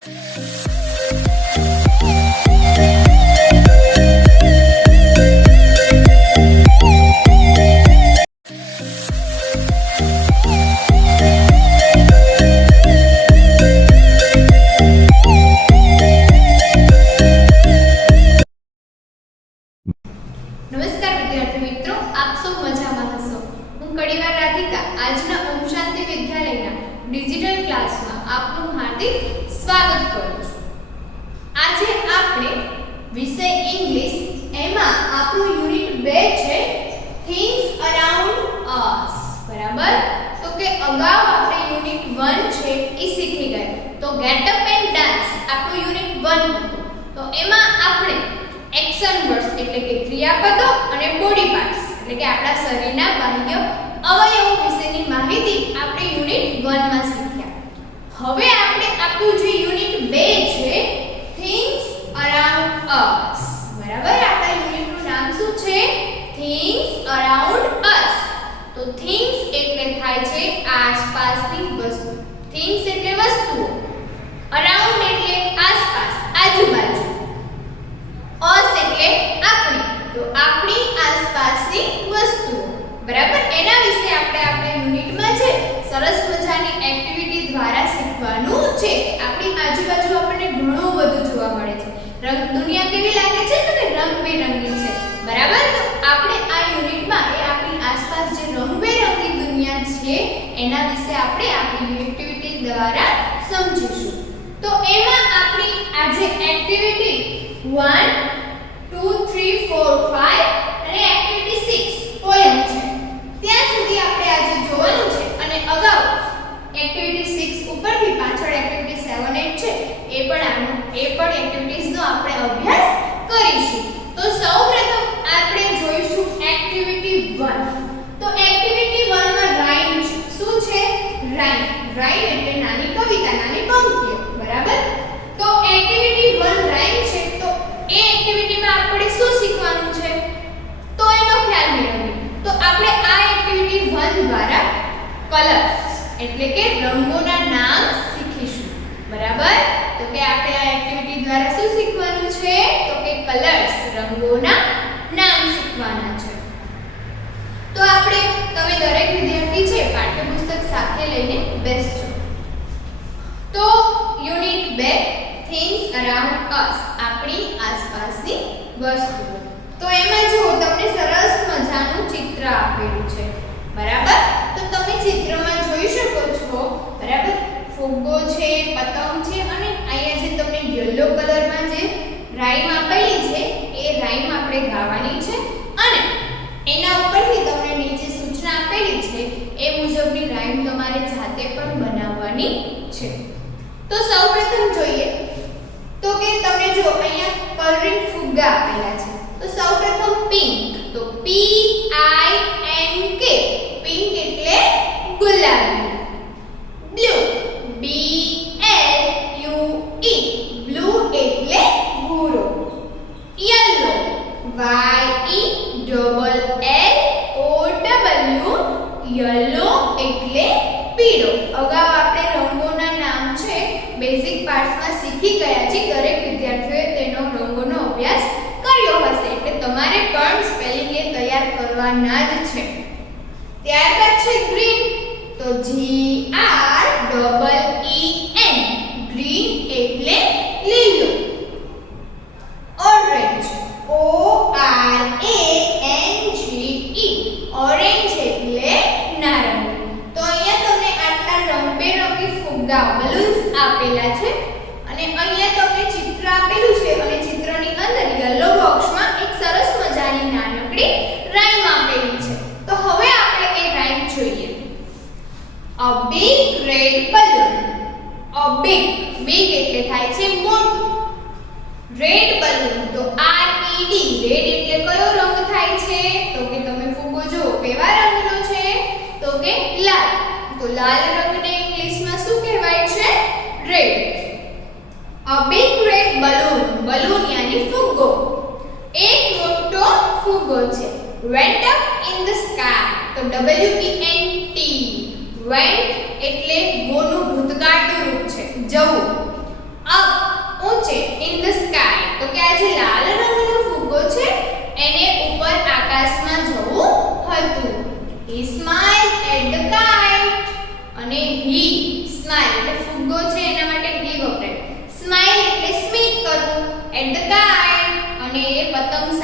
નમસ્કાર વિદ્યાર્થી મિત્રો, આપ સૌ મજામાં હશો. હું કડીવાર રાધિકા આજના ઓમ શાંતિ વિદ્યાલયના ડિજિટલ ક્લાસમાં આપનું હાર્દિક સ્વાગત કરું છું. આજે આપણે વિષય ઇંગ્લિશ એમાં આપણું યુનિટ 2 છે થિંગ્સ અરાઉન્ડ અસ. બરાબર? તો કે અગાઉ આપણે યુનિટ 1 છે એ શીખી ગયા. તો ગેટ અપ એન્ડ ડાન્સ આપણું યુનિટ 1 હતું. તો એમાં આપણે એક્શન વર્ડ્સ એટલે કે ક્રિયાપદો અને બોડી પાર્ટ્સ એટલે કે આપણા શરીરના બાહ્ય અવયવો વિશેની માહિતી આપણે યુનિટ 1 માં શીખ્યા. હવે આપણે આપણું જે યુનિટ 2 છે થિંગ્સ અરાઉન્ડ અસ. બરાબર? આપણા યુનિટનું નામ શું છે? થિંગ્સ અરાઉન્ડ અસ. તો થિંગ્સ એટલે થાય છે આસપાસની વસ્તુ. થિંગ્સ એટલે વસ્તુઓ, અરાઉન્ડ એટલે આસપાસ, આજુબાજુ, અસ એટલે આપણી, તો આપણી આસપાસની વસ્તુઓ. બરાબર? એના વિશે આપણે યુનિટમાં છે સરસ મજાની એક્ટિવિટી દ્વારા શીખવાનું છે. આપણી આજુબાજુ આપણને ઘણું બધું જોવા મળે છે. દુનિયા કેવી લાગે છે? તો કે રંગબેરંગી છે. બરાબર? તો આપણે આ યુનિટમાં એ આપણી આસપાસ જે રંગબેરંગી દુનિયા છે એના વિશે આપણે આપણી એક્ટિવિટી દ્વારા સમજીશું. તો એમાં આપણી આજે એક્ટિવિટી 1 2 3 4 5 અને એક્ટિવિટી 6 પોયમ છે. ત્યાં સુધી આપણે આજે જોવાનું છે અને અગાઉ એક્ટિવિટી 6 ઉપરથી પાછળ એક્ટિવિટી 7 8 છે એ પણ એક્ટિવિટીઝનો આપણે અભ્યાસ કરીશું. તો સૌપ્રથમ આપણે જોઈશું એક્ટિવિટી 1. તો એક્ટિવિટી 1 માં રાઇમ શું છે? રાઇમ. રાઇમ એટલે નાની કવિતા, નાની પંક્તિઓ. બરાબર? તો એક્ટિવિટી 1 રાઇમ છે. તો એ એક્ટિવિટીમાં આપણે શું શીખવાનું છે? તો એનો ખ્યાલ મેળવીએ. તો આપણે આ એક્ટિવિટી 1 દ્વારા કલર્સ એટલે કે રંગોના નામ શીખીશું. બરાબર? તો કે આપણે આ એક્ટિવિટી દ્વારા શું શીખવાનું છે? તો કે કલર્સ, રંગોના નામ શીખવાના છે. તો આપણે તમે દરેક વિદ્યાર્થી છે પાઠ્યપુસ્તક સાથે લઈને બેસજો. તો યુનિટ 2 થિંગ્સ અરાઉન્ડ અસ આપણી આસપાસની વસ્તુઓ. તો એમાં જો તમને સરસ મજાનું ચિત્ર આપેલું છે. બરાબર? તો તમે ચિત્રમાં જોઈ શકો છો. બરાબર? ફુગ્ગો છે, પતંગ છે અને અહીંયા જે તમને યલો કલરમાં જે રાઈમ આપેલી છે એ રાઈમ આપણે ગાવાની છે અને એના ઉપરથી તમને નીચે સૂચના આપેલી છે એ મુજબની રાઈમ તમારે જાતે પણ બનાવવાની છે. તો સૌપ્રથમ જોઈએ તો કે તમે જો અહીંયા કલરિંગ ફુગ્ગા આપેલા છે. તો સૌપ્રથમ પિંક. તો P I N K pink એટલે ગુલાબી. Blue B L U E blue એટલે ભૂરો. Yellow Y E L L O W yellow એટલે પીળો. અગાઉ આપણે રંગોના નામ છે બેઝિક પાર્ટ્સમાં શીખી ગયા છે. દરેક વિદ્યાર્થીઓએ તેનો રંગોનો અભ્યાસ કર્યો હશે એટલે તમારે પણ સ્પેલિંગ એ તૈયાર કરવાના જ છે. ત્યારબાદ છે ગ્રીન. તો G R E E N green એટલે લીલો. Orange O R A N G E orange એટલે નારંગી. તો અહીંયા તમને આટલા રંગબેરંગી ફુગ્ગા બલૂન્સ આપેલા છે અને અહીંયા તમને ચિત્ર આપેલું છે અને ચિત્રની અંદર યલો બોક્સમાં એક સરસ મજાની નાનકડી રાઈમ આપેલી છે. તો હવે આપણે એ રાઈમ જોઈએ. A big red balloon. A big એટલે થાય છે મોટું. Red balloon. તો R E D રેડ એટલે કયો રંગ થાય છે? તો કે તમે ફુગ્ગો જો કેવા રંગનો છે? તો કે લાલ. તો લાલ રંગને ઇંગ્લિશમાં શું કહેવાય છે? Red. A big red balloon. Balloon યાની ફુગ્ગો. એક મોટો ફુગ્ગો છે. Went up in the sky. તો W E N T went એટલે ગોનું ભૂતકાળનું રૂપ છે, જવું.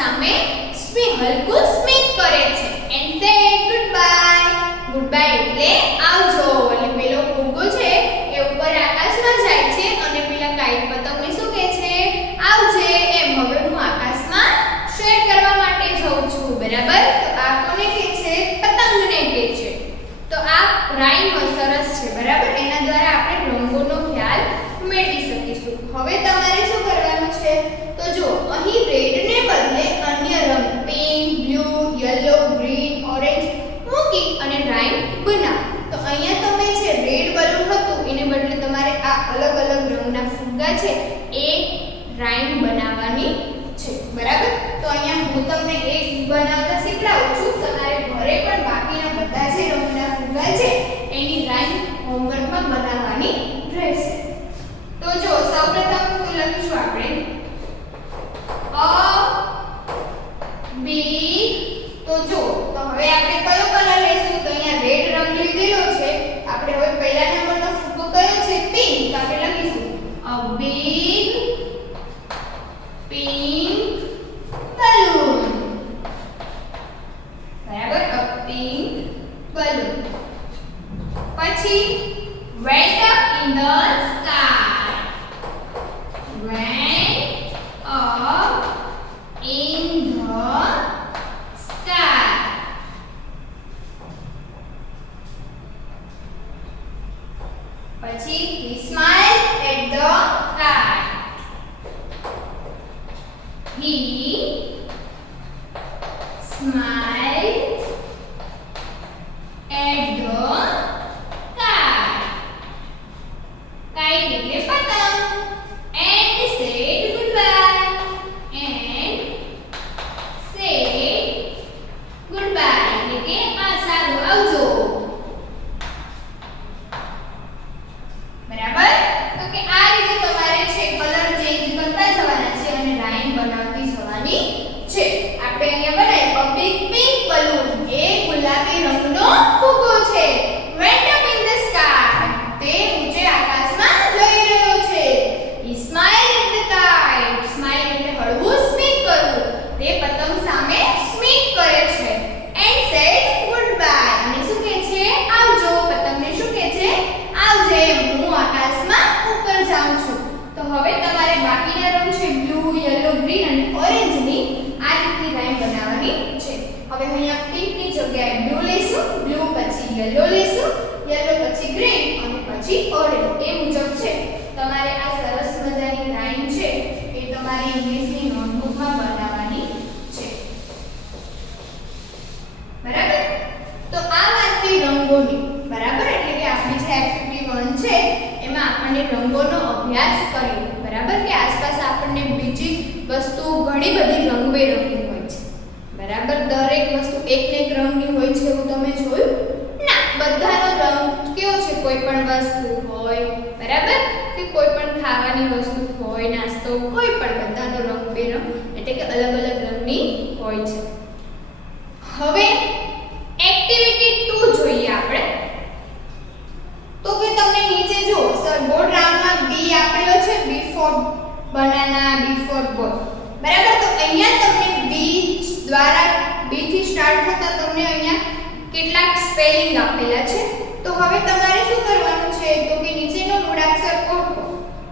સામે હલકું સ્મિત કરે છે એન્ડ સેડ ગુડબાય. ગુડબાય એટલે આવજો. એટલે પેલો ફુગ્ગો છે એ ઉપર આકાશમાં જાય છે અને પેલા કાઈટ પતંગને શું કહે છે? આવજે એમ. હવે હું આકાશમાં શેડ કરવા માટે જઉં છું. બરાબર? તો આ કોને કહે છે? પતંગને કહે છે. તો આ રાઈમ સરસ છે. બરાબર? એના દ્વારા આપણે રંગોનો ખ્યાલ મેળવી શકીશું. હવે તમારે શું કરવાનું છે? તો જો અહીં રેડ ને બદલે અન્ય રંગ pink, blue, yellow, green, orange મૂકી અને રાઈમ બનાવો. તો અહીંયા તમે છે રેડ બલૂન હતું એને બદલે તમારે આ અલગ અલગ રંગના ફુગ્ગા છે એ રાઈમ બનાવવાની છે. બરાબર? તો અહીંયા હું તમને એક બનાવતા શીખડાવું છું. તમારે ઘરે પણ બાકીના બધા જે રંગના ફુગ્ગા છે એની રાઈમ હોમવર્કમાં બનાવવાની રહેશે. તો જો સૌપ્રથમ લખીશું આપણે અ બી. તો જો તો હવે આપણે કયો કલર લેશું? તો અહીંયા રેડ રંગ લીધેલો છે. આપણે હવે પહેલા નંબરનો ફુગ્ગો કયો છે? પિંક. તો આપણે લખીશું અ બિગ પિંક balloon. બરાબર? અ પિંક balloon. પછી went up in the sky. Went up in the sky. પછી he smiled at the kite. He smiled at the kite. Kite એટલે પતંગ. And said goodbye. And said goodbye એટલે કે આ સારું આવજો. બરાબર? તો કે આ રીતે તમારે છે કલર ચેન્જ કરતા જવાના છે અને રાઈમ બનાવતી જવાની છે. આપણે અહીંયા બનાવી a big pink balloon. એ ગુલાબી રંગનો ફુગ્ગો છે. went up in the sky. તે ઊંચે આકાશમાં જઈ રહ્યો છે. he smiled at the kite. smile એટલે હળવું સ્મિત કરવું. તે પતંગ સામે સ્મિત કરે છે. and said goodbye. અને શું કહે છે? આવજો. પતંગને શું કહે છે? આવજે. હું આકાશમાં ઉપર જાઉં છું. તો હવે તમારે બાકીના રંગ છે બ્લુ, યલો, ગ્રીન અને ઓરેન્જ ની આ રીતની રાઈમ બનાવવાની છે. હવે અહીંયા પિંક ની જગ્યાએ બ્લુ લેશું, બ્લુ પછી યલો લેશું, યલો પછી ગ્રીન અને પછી ઓરેન્જ. એ મુજબ છે તમારે આ સરસ મજાની રાઈમ છે એ તમારી ઇંગ્લિશની નોટબુકમાં બનાવવાની છે. બરાબર? તો આ વાત થઈ રંગોની. બરાબર? એટલે કે આપણી જે એક્ટિવિટી 1 છે એમાં આપણને રંગોનો અભ્યાસ કર્યો. બરાબર? કે આસપાસ આપણને બીજી વસ્તુઓ ઘણી બધી રંગબેરંગી હોય છે. બરાબર? દરેક વસ્તુ એકને એક રંગની હોય છે એવું તમે જોયું? ના, બધાનો રંગ કેવો છે? કોઈ પણ વસ્તુ હોય. બરાબર? કે કોઈ પણ ખાવાની વસ્તુ હોય, નાસ્તો, કોઈ પણ બધાનો રંગ બેરંગ એટલે કે અલગ અલગ રંગની હોય છે. હવે એક્ટિવિટી 2 જોઈએ આપણે. તો કે તમને નીચે જો સર બોર્ડ રાઉન્ડમાં બી આપેલો છે, બી ફોર બનાના, બી ફોર બોલ. બરાબર? તો અહીંયા તમને બી દ્વારા બી થી સ્ટાર્ટ થતા તમને અહીંયા કેટલાક સ્પેલિંગ આપેલા છે. તો હવે તમારે શું કરવાનું છે? તો કે નીચેનો મૂળાક્ષર ઓળખો.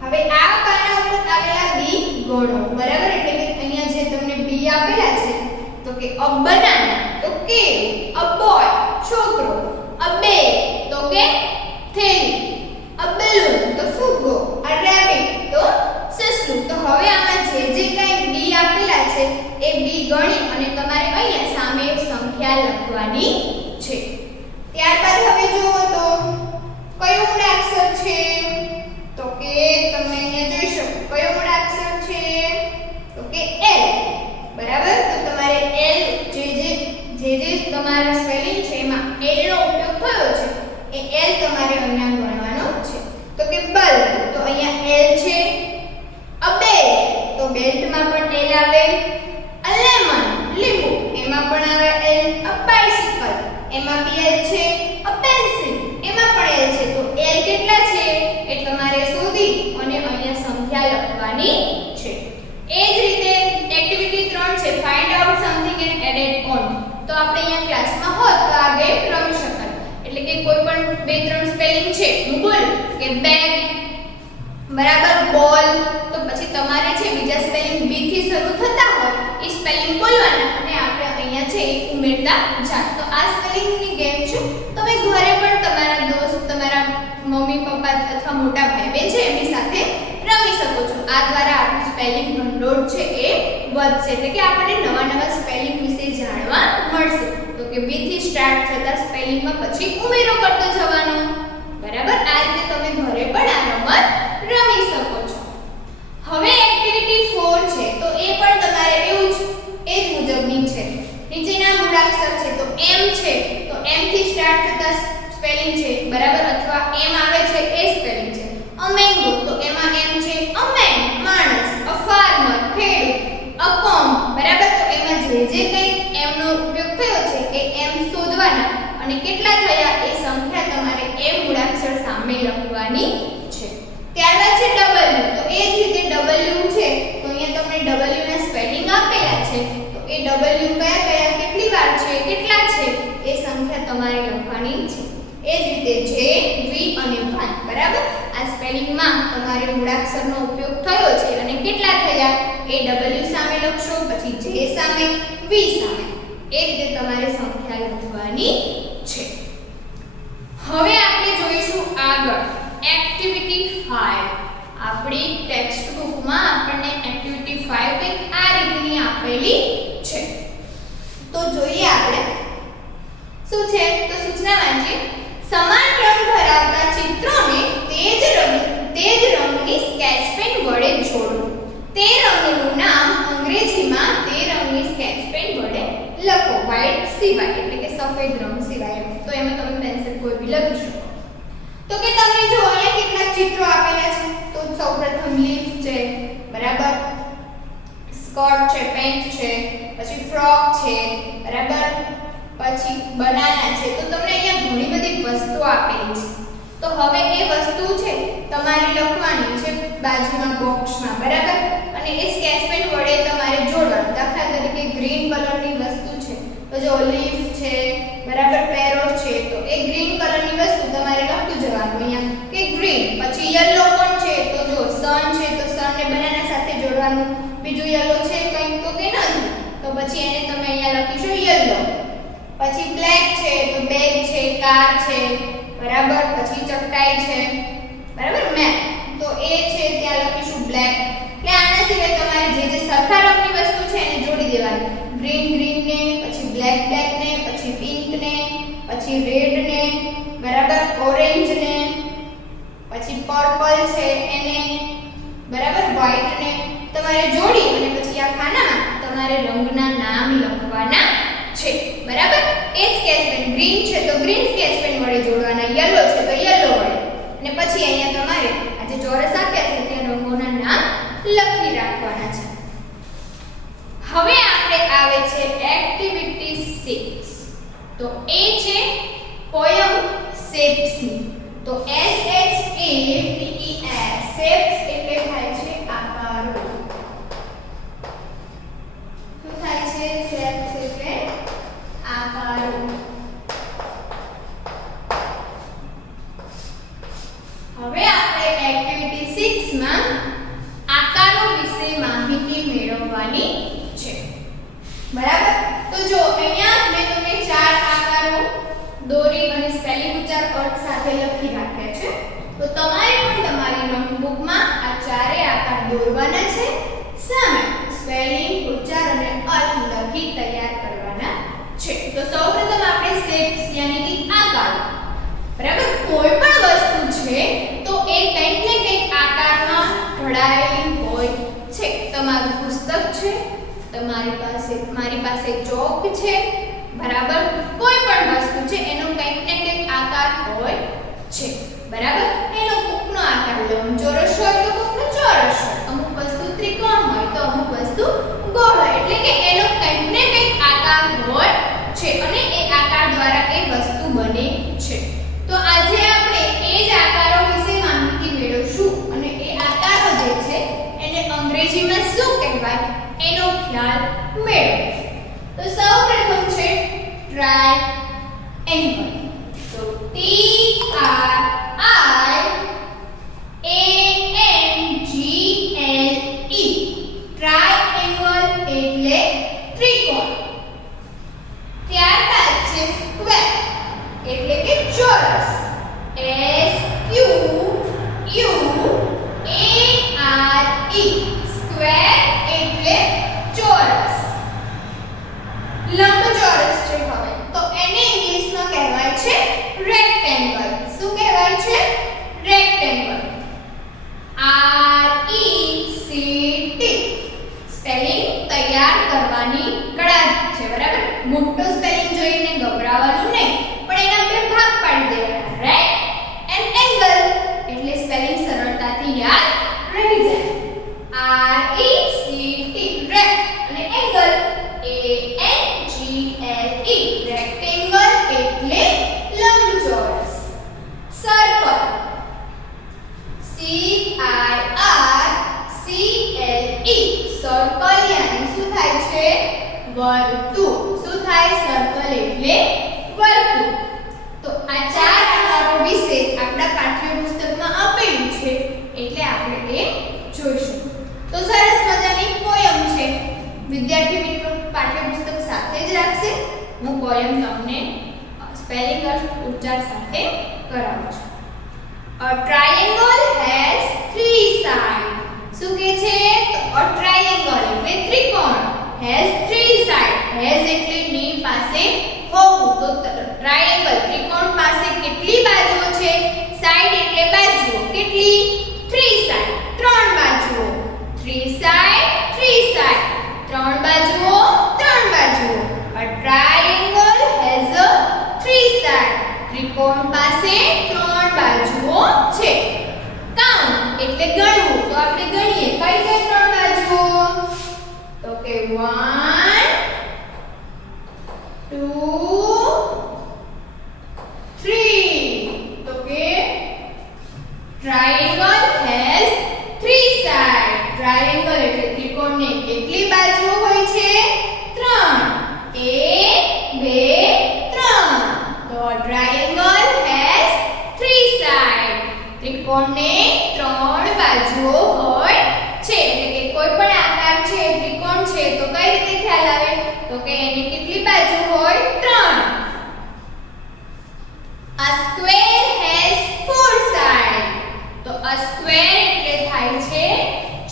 હવે આ પાના ઉપર આવેલા બી ગણો. બરાબર? એટલે કે અહીંયા જે તમને બી આપેલા છે તો કે અ બનાના તો કે, અ બોય છોકરો, અ બેગ તો કે થેલી, અ બેલૂન તો ફુગ્ગો, અ રેબિટ તો સસલું. તો હવે આમાં જે જે કાંઈ બી આપેલા છે એ બી ગણી અને તમારે અહીંયા સામે એક સંખ્યા લખવાની છે. ત્યારબાદ હવે જુઓ તો કયો મૂળાક્ષર છે? તો કે તમે અહીંયા જોઈ શકો કયો મૂળાક્ષર છે? તો કે એલ. બરાબર? તો તમારે એલ જે તમારા સ્પેલિંગ છે એમાં એલ નો ઉપયોગ થયો છે એ એલ તમારે અહીંયા ગણવાનો છે. તો કે બલ્બ તો અહીંયા એલ છે. અ બેગ તો બેલ્ટમાં પણ એલ આવે. અ લેમન લીંબુ એમાં પણ આવે એલ. અ બાઇસિકલ એમાં બી એલ છે. અ પેન્સિલ એમાં પણ એલ છે. તો એલ કેટલા છે એ તમારે શોધી અને અહીંયા સંખ્યા લખવાની છે. એ જ રીતે એક્ટિવિટી 3 છે ફાઇન્ડ આ ગેમ રમી શકાય. એટલે કે કોઈ પણ બે ત્રણ સ્પેલિંગ છે હું બોલું કે બેગ બરાબર બોલ, તો પછી તમારે છે બીજા સ્પેલિંગ બી થી શરૂ થતા હોય એ સ્પેલિંગ બોલવાના અને આપણે અહીંયા છે એ ઉમેરતા જા. તો આ સ્પેલિંગની ગેમ છે. તમે ઘરે પણ તમારા દોસ્ત, તમારા મમ્મી પપ્પા અથવા મોટા ભાઈ બહેન છે એમની સાથે રમી શકો છો. આ દ્વારા આપણું સ્પેલિંગ ભંડોળ છે એ વધશે, એટલે કે આપણને નવા નવા સ્પેલિંગ વિશે જાણવા મળશે. તો કે બી થી સ્ટાર્ટ થતા સ્પેલિંગમાં પછી ઉમેરો કરતો જવાનો. બરાબર, આ રીતે તમે ઘરે પણ આ રમત રમી શકો છો. હવે એક્ટિવિટી 4 છે, તો એ પણ તમારે એવું જ એ જ મુજબની છે. નીચેના મૂળાક્ષર છે, તો એમ છે તો એમ થી સ્ટાર્ટ થતા સ્પેલિંગ છે બરાબર, અથવા એમ આવે છે એ સ્પેલિંગ છે. અ મેંગો, તો એમાં એમ છે અ મેન માણસ, અ ફાર્મર ખેડૂત, અ કોમ બરાબર. તો એમાં જે કંઈ એમ નો ઉપયોગ થયો છે એ એમ શોધવાના અને કેટલા થયા એ સંખ્યા તમારે એ મૂળાક્ષર સામે લખવાની છે. ત્યારબાદ છે ડબલ્યુ, તો એ જ રીતે ડબલ્યુ છે તો અહીંયા તમને ડબલ્યુ ના સ્પેલિંગ આપેલા છે. તો એ ડબલ્યુ કયા કયા કેટલી વાર છે કેટલા છે એ સંખ્યા તમારે લખવાની છે. એ જ રીતે જે વી અને વાય બરાબર, આ સ્પેલિંગમાં તમારે મૂળાક્ષરનો ઉપયોગ થયો છે અને કેટલા થયા એ ડબલ્યુ સામે લખશો, પછી જે સામે વી સામે, એ રીતે તમારે સંખ્યા લખવાની છે. હવે આપણે જોઈશું આગળ એક્ટિવિટી 5. આપણી ટેક્સ્ટ બુકમાં આપણને એક્ટિવિટી 5 કંઈક આ રીતની આપેલી છે. તો જોઈએ આપણે શું છે. તો સૂચના વાંચીએ. સમાન રંગ ધરાવતા ચિત્રોને તે જ રંગની સ્કેચ પેન વડે જોડો. તે રંગનું નામ અંગ્રેજીમાં તે રંગની સ્કેચ પેન વડે લખો. વ્હાઇટ સિવાય, એટલે કે સફેદ રંગ સિવાય. તો એમાં તમે પેન્સિલ કોઈ બી લખી શકો. તો કે તમને જો અહીંયા કેટલાક ચિત્રો આપેલા છે. તો સૌપ્રથમ લીફ છે બરાબર, સ્કર્ટ છે, પેન્ટ છે, પછી ફ્રોક છે બરાબર, પછી બનાના છે. તો તમને અહીંયા ઘણી બધી વસ્તુઓ આપેલી છે. તો હવે એ વસ્તુ છે તમારે લખવાની છે બાજુના બોક્સમાં બરાબર, અને એ સ્કેચ પેન વડે તમારે જોડવાનું. દાખલા તરીકે ગ્રીન કલરની વસ્તુ છે તો જો લીફ છે બરાબર, પેરોટ છે, તો એ ગ્રીન કલરની વસ્તુ તમારે લખતું જવાનું અહીંયા કે ગ્રીન. પછી યલો પણ છે તો જો સન છે તો સન ને બનાના સાથે જોડવાનું. બીજું યલો છે કંઈક તો કે નથી, તો પછી એને તમે અહીંયા લખીશો યલો. પછી બ્લેક છે તો બેગ છે, કાર છે બરાબર, પછી ચટાઈ છે બરાબર, મેપ, તો એ છે ત્યાં લખીશું બ્લેક. એટલે આના સિવાય તમારે જે સરખા રંગની વસ્તુ છે એને જોડી દેવાની. ગ્રીન ગ્રીન ને, પછી બ્લેક બ્લેક ને, પછી પિંક ને, પછી રેડ ને બરાબર, ઓરેન્જ ને, પછી પર્પલ છે એને બરાબર, વ્હાઈટ ને તમારે જોડી અને પછી આ ખાનામાં તમારે રંગના નામ લખવાના છે બરાબર. એ સ્કેચ પેન ગ્રીન છે તો ગ્રીન સ્કેચ પેન વડે જોડવાના, યલો છે તો યલો વડે, અને પછી અહીંયા તમારે આ જે ચોરસ આપ્યા છે તે રંગોના નામ લખી રાખવાના છે. હવે આપણે આવે છે એક્ટિવિટી 6. તો એ છે પોયમ શેપ્સની. તો S H A P E S shapes એટલે થાય છે આકારો. શું થાય છે? શેપ્સ એટલે આકારો. હવે આપણે એક્ટિવિટી 6 માં આકારો વિશે માહિતી મેળવવાની છે બરાબર. તો જો અહીંયા મેં તમને 4 આકારો દોરી અને સ્પેલિંગ ઉચ્ચાર અર્થ સાથે લખી રાખ્યા છે. તો તમારે પણ તમારી નોટબુકમાં આ ચારેય આકાર દોરવાના છે, સામે સ્પેલિંગ ઉચ્ચાર અને અર્થ લખી તૈયાર કરવાના છે. તો સૌપ્રથમ આપણે શેપ્સ યાની કે આકાર બરાબર, કોઈ પણ વસ્તુ છે તો એ કંઈક ને કંઈક આકારમાં ઢળાયેલી હોય છે. તમારું પુસ્તક છે, મારી પાસે ચોક છે બરાબર, કોઈ પણ વસ્તુ છે એનો કંઈક ને કંઈક આકાર હોય છે બરાબર. એનો કોકનો આકાર લંબચોરસ હોય તો કોકનો ચોરસ હોય, અમુક વસ્તુ ત્રિકોણ હોય તો અમુક વસ્તુ ગોળ હોય, એટલે કે એનો કંઈક ને કંઈક આકાર હોય છે અને એ આકાર દ્વારા એ વસ્તુ બને છે. તો આજે આપણે એ જ આકારો વિશે માહિતી મેળવશું અને એ આકારો જે છે એને અંગ્રેજીમાં શું કહેવાય એનો ખ્યાલ મેળવો. તો સૌપ્રથમ છે ટ્રાય એંગલ. તો TRIANGLE ટ્રાયેંગલ એટલે ત્રિકોણ. ત્યારબાદ છે સ્ક્વેર એટલે કે ચોરસ. SQUARE સ્ક્વેર એટલે ચોરસ. લંબચોરસ છે હવે તો એને ઇંગ્લિશમાં કહેવાય છે રેક્ટેંગલ. શું કહેવાય છે? રેક્ટેંગલ. RECT સ્પેલિંગ તૈયાર કરવાની કળા છે, બરાબર? મોટો સ્પેલિંગ જોઈને ગભરાવાનું નહીં, પણ એને આપણે ભાગ પાડી દેવાના, રાઈટ? એન એંગલ એટલે સ્પેલિંગ સરળતાથી યાદ રહી જાય. RECT રેક્ટ અને એંગલ ANGLE રેક્ટેંગલ એટલે લંબચોરસ. સર્કલ CIRCLE સર્કલ યાની શું થાય છે? વર્તુળ. શું થાય? સર્કલ એટલે વર્તુળ. તો આ ચાર આકારો વિશે આપણા પાઠ્યપુસ્તકમાં આપેલું છે એટલે આપણે એ જોઈશું. તો સરસ મજાની પોયમ છે. વિદ્યાર્થી મિત્રો પાઠ્યપુસ્તક સાથે જ રાખશે. હું પોયમ તમને સ્પેલિંગ ઉચ્ચાર સાથે કરાવું છું. A triangle has three sides. શું કે છે? તો a triangle એટલે ત્રિકોણ. has three sides. has એટલે ની પાસે હોવું. તો ટ્રાયેંગલ ત્રિકોણ પાસે કેટલી બાજુઓ છે? સાઈડ એટલે બાજુઓ. કેટલી? 3 સાઈડ. 3 બાજુઓ. 3 સાઈડ 3 સાઈડ. 3 બાજુઓ 3 બાજુઓ. A triangle has a 3 sides. ત્રિકોણ પાસે 3 બાજુઓ છે. કાઉન્ટ એટલે ગણવું. તો આપણે ગણીએ. કઈ કઈ 3 બાજુઓ? તો કે 1 2 3. તો કે triangle has 3 sides. ટ્રાયેંગલ એટલે ત્રિકોણને કેટલી બાજુઓ હોય છે? 3. 1 2 3. તો triangle has 3 sides. ત્રિકોણને 3 બાજુઓ હોય છે. એટલે કે કોઈ પણ આકાર છે, ત્રિકોણ છે, તો કઈ રીતે ખ્યાલ આવે? તો કે એની કેટલી બાજુ હોય? 3. A square has 4 sides. તો a square એટલે થાય છે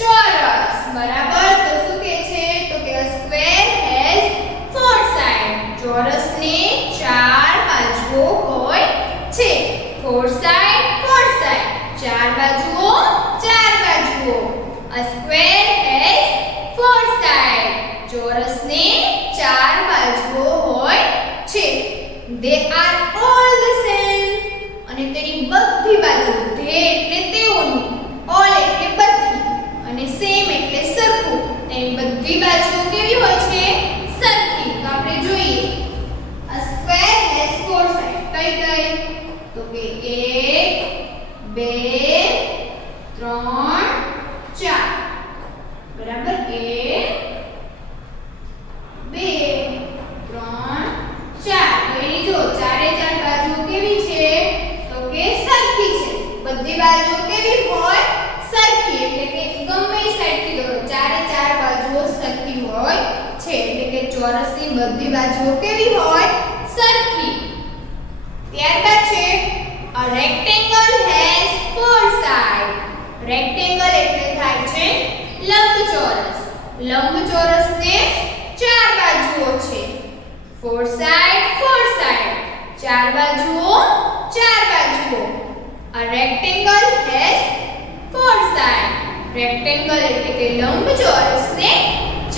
ચોરસ, બરાબર? તો શું કહે છે? તો કે a square has 4 sides. ચોરસને 4 બાજુઓ હોય છે. 4 side 4 side. 4 બાજુઓ 4 બાજુઓ. A square has 4 sides. ચોરસને 4 બાજુઓ હોય છે. They are all the same. અને તેની બધી બાજુ. they એટલે તેઓનું, all એટલે બધી, અને same એટલે સરખું. તેની બધી બાજુઓ કેવી હોય છે? સરખી. તો આપણે જોઈએ. A square has 4 sides. કઈ કઈ? તો કે 1 2 3 4. બરાબર? 1 2 3 4. તો એની જો ચારે ચાર બાજુઓ કેવી છે? તો કે સરખી છે. બધી બાજુઓ કેવી હોય? સરખી. એટલે કે ગમે સાઈડથી દોરો, ચારે ચાર બાજુઓ સરખી હોય છે. એટલે કે ચોરસની બધી બાજુઓ કેવી હોય? સરખી. ત્યારબાદ છે a rectangle has 4 sides. Rectangle એટલે થાય છે લંબચોરસ. લંબચોરસને 4 બાજુઓ છે. 4 side 4 side. 4 બાજુઓ 4 બાજુઓ. A rectangle has 4 sides. Rectangle એટલે કે લંબચોરસને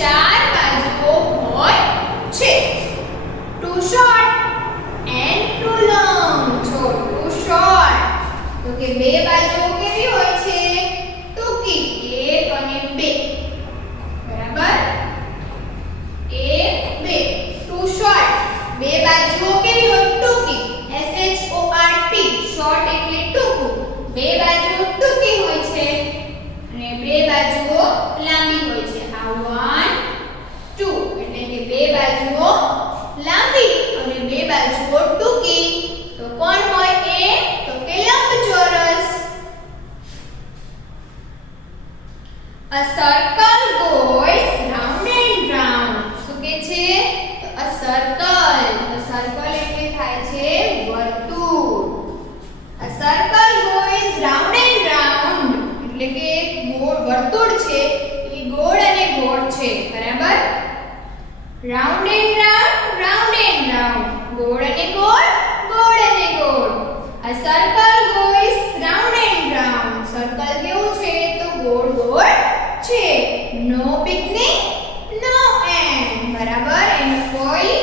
4 બાજુઓ હોય છે. Too short and too long. Too short. તો કે બે બાજુઓ કેવી હોય છે? ટૂંકી. 1 અને 2. બરાબર? 1 2. Too short. બે બાજુઓ કેવી હોય? ટૂંકી. SHORT. શોર્ટ એટલે ટૂંકું. બે બાજુઓ ટૂંકી હોય છે અને બે બાજુઓ લાંબી હોય છે. આ 1 2 એટલે કે બે બાજુઓ લાંબી અને બે બાજુઓ ટૂંકી A circle goes round and round. શું કે છે? તો a circle એટલે થાય છે વર્તુળ. A circle goes round and round એટલે કે વર્તુળ છે એ ગોળ અને ગોળ છે, બરાબર? Round and round, round and round. ગોળ અને ગોળ, ગોળ અને ગોળ. A circle goes round and round. Circle કેવું છે? તો ગોળ ગોળ છે. No beginning, no end. બરાબર? એનો કોઈ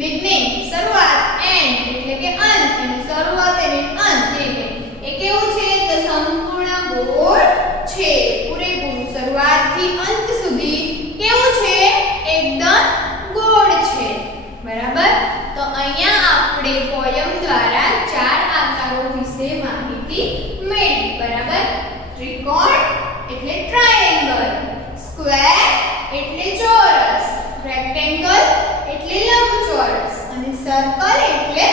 beginning શરૂઆત, end એટલે કે અંત, એની શરૂઆત એની અંત એ કેવું છે? તો સંપૂર્ણ ગોળ છે. પૂરેપૂરું શરૂઆતથી અંત સુધી કેવું છે? એકદમ ગોળ છે. બરાબર? તો અહીંયા આપણે પોયમ દ્વારા ચાર આકારો વિશે માહિતી મેળવી. બરાબર? ત્રિકોણ એટલે ટ્રાયેંગલ, સ્ક્વેર એટલે ચોરસ, રેક્ટેંગલ એટલે લંબચોરસ અને સર્કલ એટલે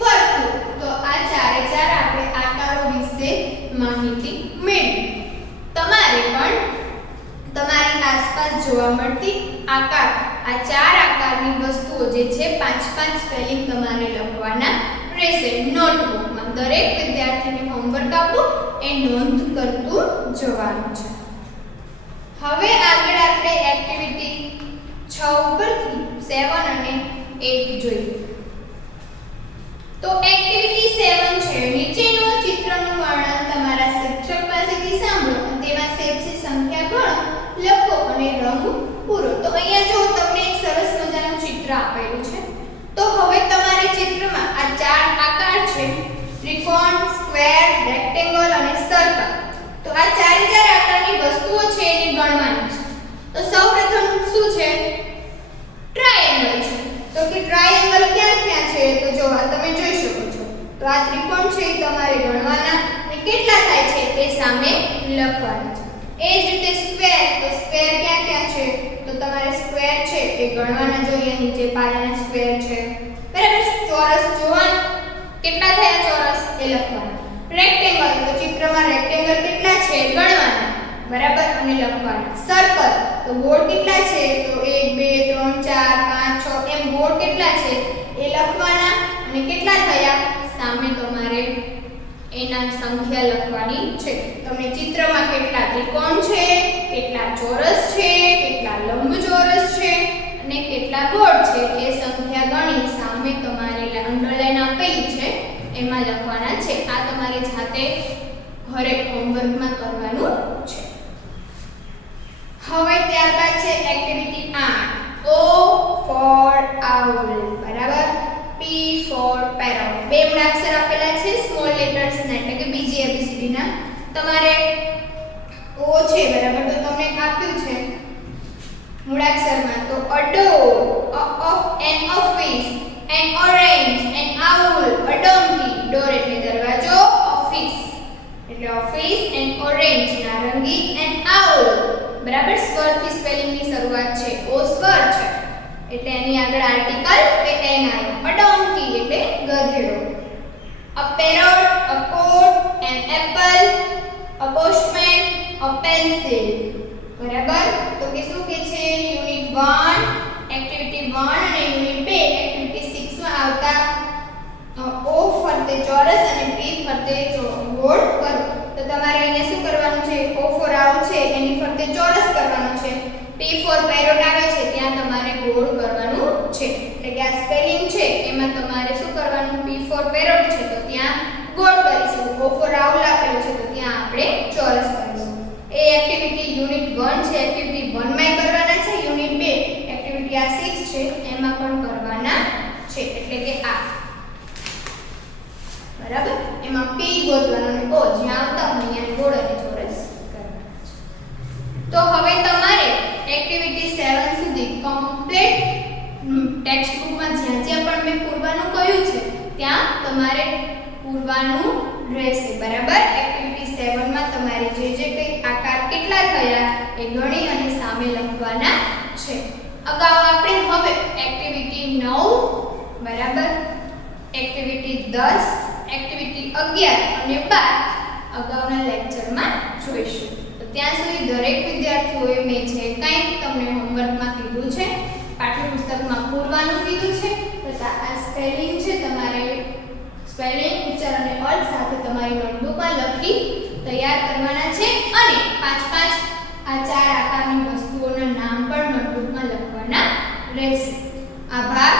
વર્તુળ. તો આ ચારે ચાર આપણે આકારો વિશે માહિતી મેળવી. તમારે પણ તમારી આસપાસ જોવા મળતી આકાર, આ ચાર આકારની વસ્તુઓ જે છે 5-5 સ્પેલિંગ તમારે લખવાના રહેશે નોટબુકમાં. દરેક વિદ્યાર્થીને હોમવર્ક આપો એ નોંધ કરતું જવાનું છે. હવે આગળ આપણે એક્ટિવિટી 6 ઉપરથી 7 અને 8 જોઈએ. તો એક્ટિવિટી 7 છે, નીચેનું ચિત્રનું વર્ણન તમારા શિક્ષક પાસેથી સાંભળો અને તેમાં શેપ્સની સંખ્યા ગણો, લખો અને રંગ પૂરો. તો અહીંયા જો તમને એક સરસ મજાનું ચિત્ર આપેલું છે. તો હવે તમારે ચિત્રમાં આ ચાર આકાર છે, ત્રિકોણ, સ્ક્વેર, રેક્ટેંગલ અને સર્કલ. તો આ ચારે ચાર આકારની વસ્તુઓ છે એને ગણવાની છે. તો સૌપ્રથમ શું છે? ટ્રાયેંગલ છે. તો કે ટ્રાયેંગલ ક્યાં ક્યાં છે? તો જો આ તમે જોઈ શકો છો. તો આ ત્રિકોણ છે એ તમારે ગણવાના અને કેટલા થાય છે તે સામે લખવાના છે. એ જ રીતે સ્ક્વેર, તો સ્ક્વેર ક્યાં ક્યાં છે? તો તમારે સ્ક્વેર છે એ ગણવાના. જોઈએ નીચે પાયાના સ્ક્વેર છે, બરાબર? ચોરસ જોવાનું, કેટલા થયા ચોરસ એ લખવાના. રેક્ટેંગલ, તો ચિત્રમાં રેક્ટેંગલ કેટલા છે ગણવાના, બરાબર? અને લખવાના. સર્કલ, તો ગોળ કેટલા છે? તો 1 2 3 4 5 6 એમ ગોળ કેટલા છે એ લખવાના અને કેટલા થયા સામે તમારે એના સંખ્યા લખવાની છે. તમને ચિત્રમાં કેટલા ત્રિકોણ છે, કેટલા ચોરસ છે, કેટલા લંબચોરસ છે અને કેટલા ગોળ છે એ સંખ્યા ગણી સામે તમારે અંડરલાઈન આપેલી છે એમાં લખવાના છે. આ તમારે જાતે ઘરે હોમવર્કમાં કરવાનું છે. હવે ત્યારબાદ છે એક્ટિવિટી 8. O for owl, બરાબર? P for parrot. બે મૂળાક્ષર આપેલા છે સ્મોલ લેટર્સ ના, એટલે કે બીજી ABCD ના. તમારે O છે, બરાબર? તો તમને આપ્યું છે મૂળાક્ષરમાં તો a door, of an office, an orange, an owl, a donkey. Door એટલે દરવાજો, office એટલે ઓફિસ, an orange નારંગી, an owl, બરાબર? સ્વરથી સ્પેલિંગની શરૂઆત છે, ઓ સ્વર છે એટલે એની આગળ આર્ટિકલ એ એન આવ્યો. a donkey એટલે ગધેડો. a parrot, a coat, an apple, a postman, a pencil. બરાબર? તો કે શું કે છે? યુનિટ 1 એક્ટિવિટી 1 અને યુનિટ 2 એક્ટિવિટી 6 માં આવતા O ફરતે ચોરસ અને P ફરતે ગોળ કરો. તો તમારે અહીંયા શું કરવાનું છે? O for owl છે એની ફરતે ચોરસ કરવાનું છે. P for parrot આવે છે ત્યાં તમારે ગોળ કરવાનું છે. એટલે કે આ સ્પેલિંગ છે એમાં તમારે શું કરવાનું? P for parrot છે તો ત્યાં ગોળ કરીશું. O for owl આપેલું છે તો ત્યાં આપણે ચોરસ કરીશું. એ એક્ટિવિટી યુનિટ 1 છે, એક્ટિવિટી 1 માં કરવાના છે. યુનિટ 2 એક્ટિવિટી આ 6 છે એમાં પણ કરવાના છે. એટલે કે આ, બરાબર? એમાં P ગોતવાનો અને O જ્યાં આવતા હોય ત્યાં ગોળ અને ચોરસ કરવાના છે. તો હવે તમારે એક્ટિવિટી 7 સુધી કમ્પ્લીટ ટેક્સ્ટ બુકમાં જ્યાં જ્યાં પણ મેં પૂરવાનું કહ્યું છે ત્યાં તમારે પૂરવાનું રહેશે, બરાબર? એક્ટિવિટી 7 માં તમારે જે જે કંઈ આકાર કેટલા થયા એ ગણી અને સામે લખવાના છે. અગાઉ આપણે હવે એક્ટિવિટી 9, બરાબર, એક્ટિવિટી 10, એક્ટિવિટી 11 અને 12 અગાઉના લેક્ચરમાં જોઈશું. તો ત્યાં સુધી દરેક વિદ્યાર્થીઓએ મેં જે કંઈ તમને હોમવર્કમાં કીધું છે, પાઠ્યપુસ્તકમાં પૂરવાનું કીધું છે, તો આ સ્પેલિંગ છે તમારે સ્પેલિંગ ઉચ્ચાર અને અર્થ સાથે તમારી નોટબુકમાં લખી તૈયાર કરવાના છે અને 5-5 આ 4 આકારની વસ્તુઓના નામ પણ નોટબુકમાં લખવાના રહેશે. આભાર.